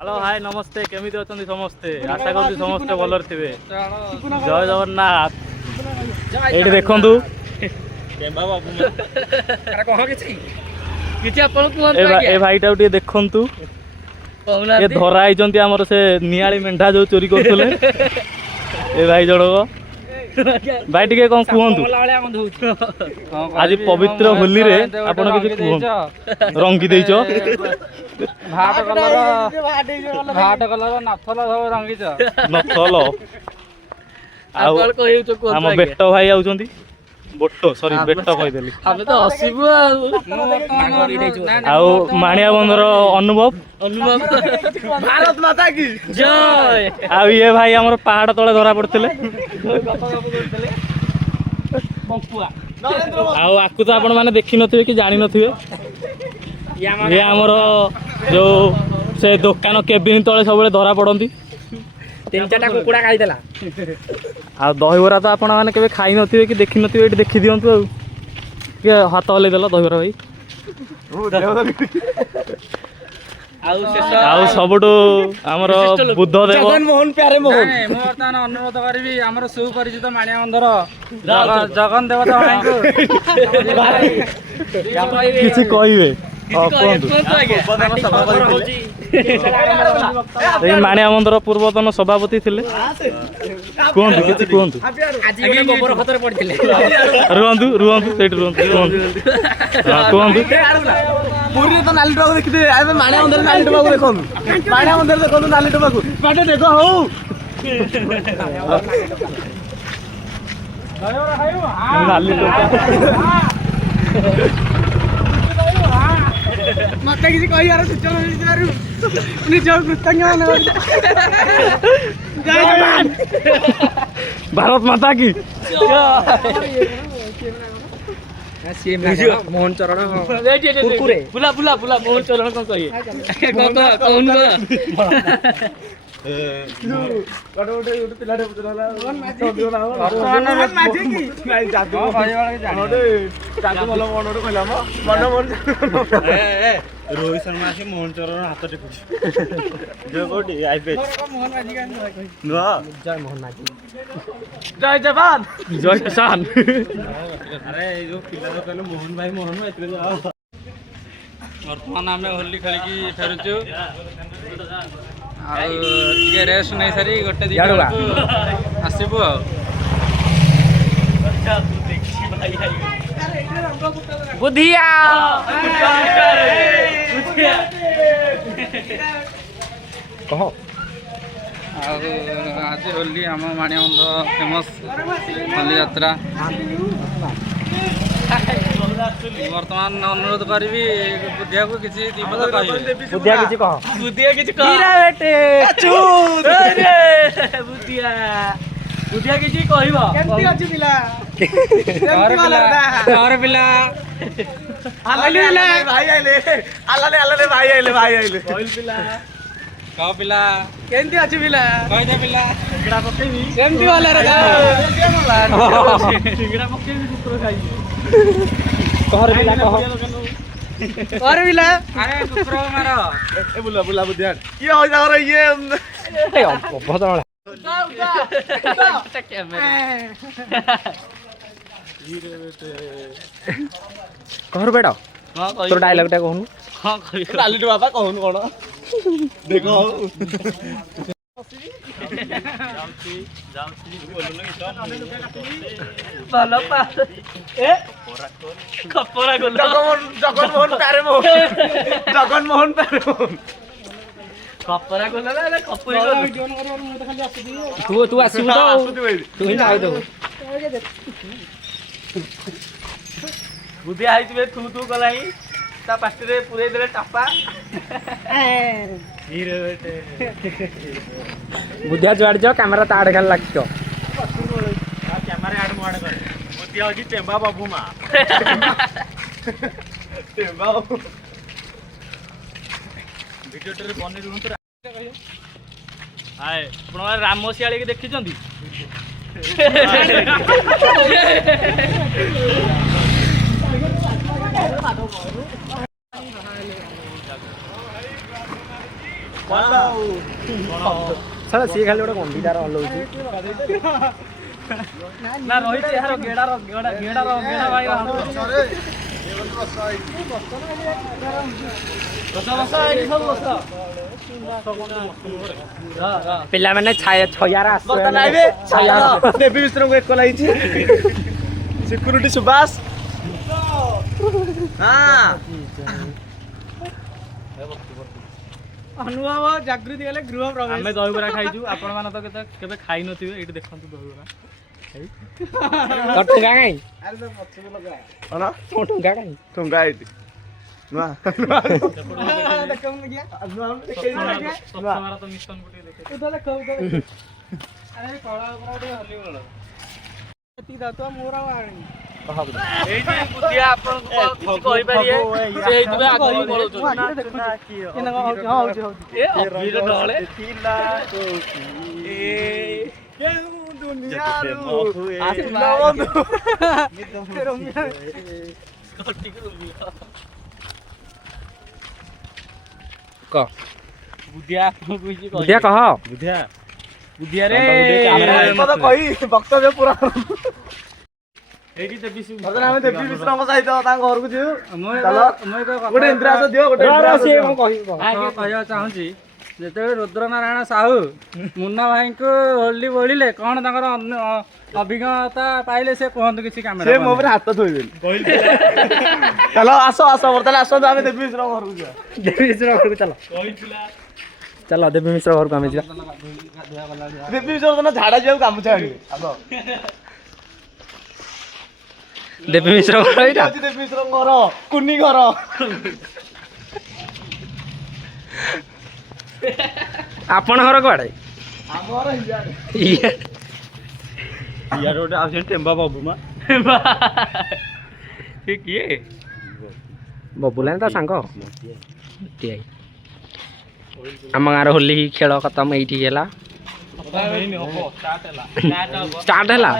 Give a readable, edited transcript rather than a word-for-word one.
hello hi नमस्ते केमी अच्छा समस्ते आशा कर समस्ते भलर थे जय जगन्नाथ ये देखु ए भाईटा देखु ये धराई आमर से नियाली मेढा जो चोरी करते ए भाई जनक भाई टे कौन कहतु आज पवित्र होली रे आपण किसी रंगी देच भाट कलर नथल सब रंगीच नथल आम बेट भाई आउछंती बोट सॉरी बेट कहीदेली हम तो हसिबु आउ माणिया बंदर अनुभव भारत माता की जय आ ये भाई हमर पहाड़ तले धरा पड़थिले आउ आकु तो आपण माने देखि नथिबे कि जानि नथिबे ये हमर जो से दुकान केबिन तले सब धरा पड़ती तीन चारटा कुकुड़ा खाई देला आ दहीबरा तो आपण माने केबे खाई नथिबे कि देखि नथिबे एठी देखि दियंतु आ के हाथ हलै देला दहीबरा भाई आउ सबटो हमर बुद्ध देव जगन मोहन प्यारे मोहन मो वर्तमान अनुरोध करबी हमर सुपरिचित माणिया बंदर जगन देवता भाई किछि कहिबे माणिया बंदर पूर्वतन सभापति थिले कहतु किछि कहतु गोबर खतर पड़थिले रुहंतु रुहंतु सेठ रुहंतु कहतु पूरी तो नाली टोबा देखि आबे माणिया बंदर नाली टोबा को देखो माणिया बंदर देखो नाली टोबा को बाटे देखो हो नाली टोबा मत किसी कही यार सूचना मिल जारू निज कृतज्ञ मान जय जवान भारत माता की मोहन चरण कुरकुरे बुला बुला बुला मोहन चरण को कहिए कौन कटोटे पिलाटे पुतला मोहन माझी की नाही जादू भाई वाला जादू मला मनोरे कहला मन रोहित शर्मा से मोहन चरण हाथ टेकु जो कोटी आईपीएल मोहन माझी का नुआ जय मोहन माझी जय जवान जय किसान अरे जो पिला तो कहलो मोहन भाई मोहन एतले जाओ वर्तमान आमे होली खेल की फेरुचु आगे रेस्ट नहीं सारी गोटे दिन आसबू बुधिया कह आज होली आम माणिया फेमस होली यात्रा वर्तमान अनुरोध करी बुधिया को किसी दीपद कहिबे बुधिया किछि कह बुधिया किछि कह हीरा बेटे बुधिया बुधिया किछि कहिबो केमती अछि पिला घर पिला आले भाई आइले आले भाई आइले कहल पिला कह पिला केमती अछि पिला कहि दे पिला टिंगड़ा पकेबी केमती वाला रे टिंगड़ा पकेबी कुकुर खाई कहर बिला कहर बिला अरे कुकुर मारो ए बुला बुला बुधिया ये हो जा रे ये बहुत बड़ा कहर बेटा हां तोर डायलॉग टा कहनु हां कहि लाली बाबा कहनु कोन देखो जगन मोहन प्यारे मोहन जगन मोहन प्यारे मोहन खपरा गोला ले खपरी तू आसीबू तो तू ही आइ दो बुद्धि आइतबे तू गलाई ता पास्ती रे पुरे देले टापा हीरे बेटे बुद्धिया जुआड़ जाओ कैमरा ता आड़ खाल लागतो कैमरा आड़ मुआड़ कर बुद्धिया होजी टेंबा बाबू मा टेंबा वीडियो टे बने रुन तो हाय आपण राम सियाली के देखिचंदी ସାର୍ ସିଏ ଖାଲି ଗୋଟେ କଣ୍ଡିଟାର ହଲଉଛି ନା ରହିଛି ଏହାର ଗେଡ଼ାର ଗେଡ଼ା ଭାଇର ପିଲାମାନେ ଛୟାର ଦେବୀ ମିଶ୍ରଙ୍କୁ ଏକ ଲାଗିଛି ସିକ୍ୟୁରିଟି ସୁବାସ ଅନୁଭବ ଜାଗୃତି ହେଲେ ଗୃହ ପ୍ରବେଶ ଆମେ ଦହିବରା ଖାଇଛୁ ଆପଣ ମାନେ ତ କେବେ ଖାଇ ନଥିବେ ଏଇଠି ଦେଖନ୍ତୁ ଦହିବରା ଠୁଙ୍ଗା କାଇଁ ଠୁଙ୍ଗା କାଇଁ ଠୁଙ୍ଗା ଏଇଠି ନୂଆ ବୁଧିଆ କହ ବୁଧିଆରେ ବକ୍ତବ୍ୟ ପୁରା ଏଇଠି ଦେବୀ ଆମେ ଦେବୀ ମିଶ୍ରଙ୍କ ସହିତ ତାଙ୍କ ଘରକୁ ଯିବୁ ଗୋଟେ ଇନ୍ଦ୍ରାସ ଦିଅ ଗୋଟେ କହିବାକୁ ଚାହୁଁଛି ଯେତେବେଳେ ରୁଦ୍ରନାରାୟଣ ସାହୁ ମୁନା ଭାଇଙ୍କୁ ହୋଲି ବୋଳିଲେ କଣ ତାଙ୍କର ଅଭିଜ୍ଞତା ପାଇଲେ ସେ କୁହନ୍ତୁ କିଛି କାମ ସେ ମୋ ଉପରେ ହାତ ଥୋଇବେନି ଚାଲ ଆସ ବର୍ତ୍ତମାନ ଆସନ୍ତୁ ଆମେ ଦେବୀ ମିଶ୍ରଙ୍କ ଘରକୁ ଯିବା ଦେବୀ ମିଶ୍ର ଘରକୁ ଚାଲ ଦେବୀ ମିଶ୍ର ଘରକୁ ଆମେ ଯିବା ଦେବୀ ମିଶ୍ର ଝାଡା ଯିବାକୁ ଗାମୁଛା ଆଣିବେ ଆସ ଦେବୀ ମିଶ୍ର ଘର ଏଇଟା ଦେବୀ ମିଶ୍ରଙ୍କ ଘର କୁନି ଘର ଆପଣ ଘର କୁଆଡେ ଗୋଟେ ଆସୁଛନ୍ତି ଟେମ୍ବା ବାବୁ ମା ସେ କିଏ ବବୁଲା ତା ସାଙ୍ଗ ଆମ ଗାଁର ହୋଲି ଖେଳ ଖତମ ଏଇଠି ହେଲା ଷ୍ଟାର୍ଟ ହେଲା